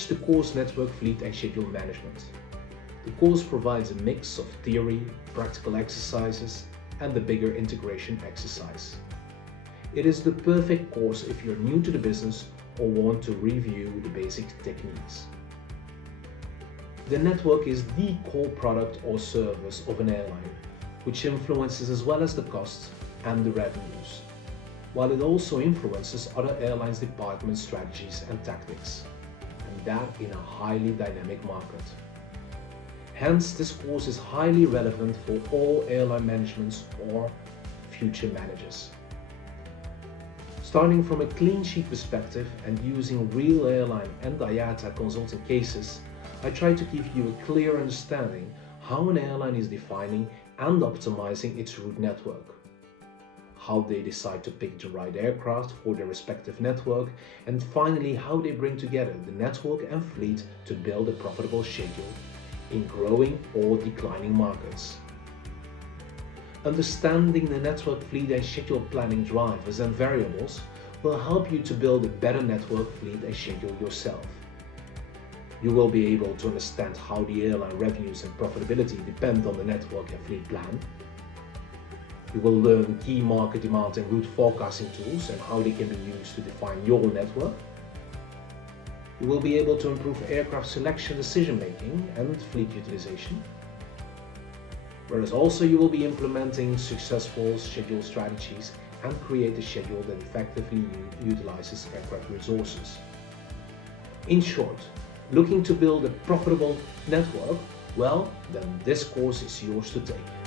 teach the course Network Fleet and Schedule Management. The course provides a mix of theory, practical exercises, and the bigger integration exercise. It is the perfect course if you're new to the business or want to review the basic techniques. The network is the core product or service of an airline, which influences as well as the costs and the revenues, while it also influences other airlines' department strategies and tactics, and that in a highly dynamic market. Hence, this course is highly relevant for all airline managements or future managers. Starting from a clean sheet perspective and using real airline and IATA consulting cases, I try to give you a clear understanding how an airline is defining and optimizing its route network, how they decide to pick the right aircraft for their respective network, and finally how they bring together the network and fleet to build a profitable schedule in growing or declining markets. Understanding the network, fleet and schedule planning drivers and variables will help you to build a better network, fleet and schedule yourself. You will be able to understand how the airline revenues and profitability depend on the network and fleet plan. You will learn key market demand and route forecasting tools and how they can be used to define your network. You will be able to improve aircraft selection, decision making and fleet utilization. Whereas also you will be implementing successful schedule strategies and create a schedule that effectively utilizes aircraft resources. In short, looking to build a profitable network? Well, then this course is yours to take.